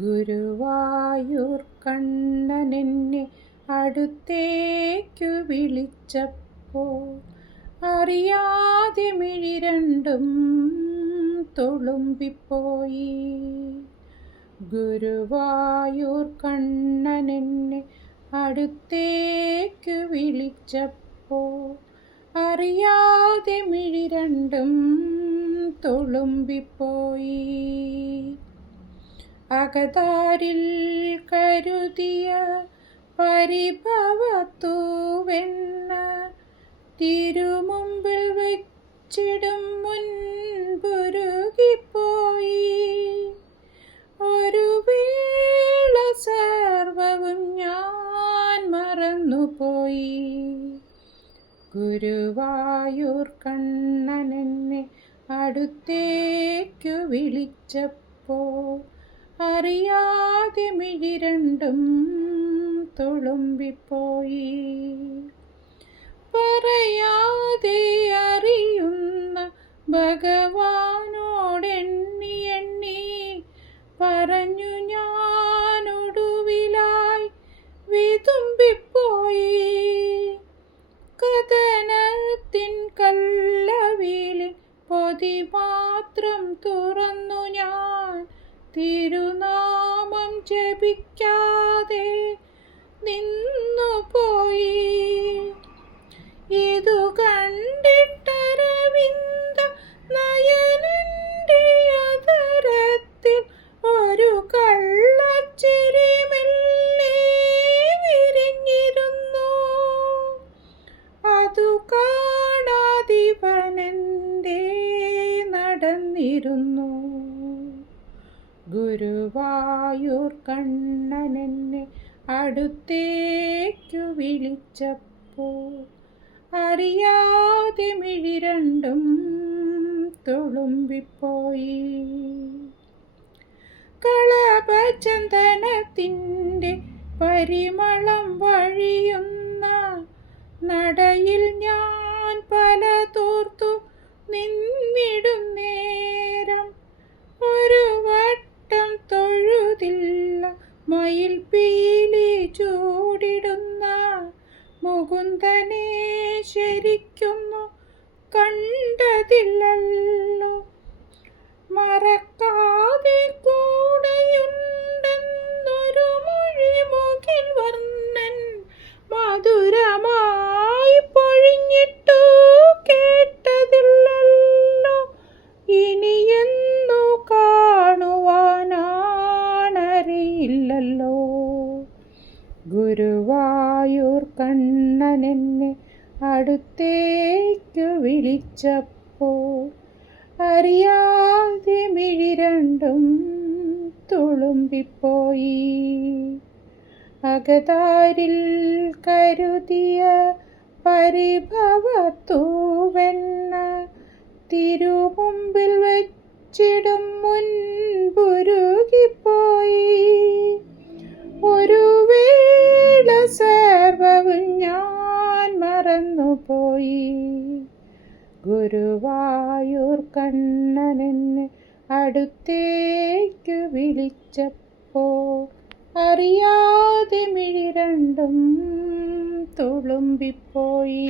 ഗുരുവായൂർ കണ്ണനെന്നെ അടുത്തേക്കു വിളിച്ചപ്പോൾ അറിയാതെ മിഴി രണ്ടും തുളുമ്പിപ്പോയി. ഗുരുവായൂർ കണ്ണനെന്നെ അടുത്തേക്കു വിളിച്ചപ്പോൾ അറിയാതെ മിഴി രണ്ടും തുളുമ്പിപ്പോയി. അകതാരിൽ കരുതിയ പരിഭവത്തൂവെണ്ണ തിരുമുമ്പിൽ വെച്ചിടും മുൻപുരുകിപ്പോയി. ഒരു വേള സർവവും ഞാൻ മറന്നുപോയി. ഗുരുവായൂർ കണ്ണനെന്നെ അടുത്തേക്കു വിളിച്ചപ്പോൾ അറിയാതെ മിഴി രണ്ടും തുളുമ്പിപ്പോയി. പറയാതെ അറിയുന്ന ഭഗവാനോടെണ്ണി എണ്ണി പറഞ്ഞു ഞാനൊടുവിലായി വിതുമ്പിപ്പോയി. കഥനത്തിൻ കള്ളവിലിൻ പൊതി മാത്രം തുറന്നു ഞാൻ തിരുനാമം ജപിക്കാതെ നിന്നുപോയി. ഇതു കണ്ടിട്ടരവിന്ദ നയനന്റെ അതരത്തിൽ ഒരു കള്ളച്ചിരി മെല്ലെ വിരിഞ്ഞിരുന്നു. അതു കാണാതിവനെന്തേ നടന്നിരുന്നു. ഗുരുവായൂർ കണ്ണനെന്നെ അടുത്തേക്കു വിളിച്ചപ്പോൾ അറിയാതെ മിഴി രണ്ടും തുളുമ്പിപ്പോയി. കളഭചന്ദനത്തിൻ്റെ പരിമളം വഴിയുന്ന നടയിൽ ഞാൻ പല തോർത്തു നിന്നിടും നേരം ഒരു വട്ടം തൊഴുതില്ല മയിൽ പീലി ചൂടിടുന്ന മുകുന്ദനെ ശരിക്കൊന്നു കണ്ടതില്ലല്ലോ. മറക്കാതെ കൂടെയുണ്ടെന്നൊരു മൊഴിമുകിൽ വർണ്ണൻ മധുരമായി പൊഴിഞ്ഞിട്ടു കേട്ടതില്ലല്ലോ. ഇനിയെന്നു കാണുവാനാണറിയില്ലല്ലോ. ഗുരുവായൂർ കണ്ണനെന്നെ അടുത്തേക്കു വിളിച്ചപ്പോൾ അറിയാതെ മിഴി രണ്ടും തുളുമ്പിപ്പോയി. അകതാരിൽ കരുതിയ പരിഭവത്തൂവെണ്ണ തിരുമുമ്പിൽ വെച്ചിടും മുൻപുരുകിപ്പോയി. ഒരു വേള സർവവും ഞാൻ മറന്നുപോയി. ഗുരുവായൂർ കണ്ണനെന്നെ അടുത്തേക്കു വിളിച്ചപ്പോൾ അറിയാതെ മിഴി രണ്ടും തുളുമ്പിപ്പോയി.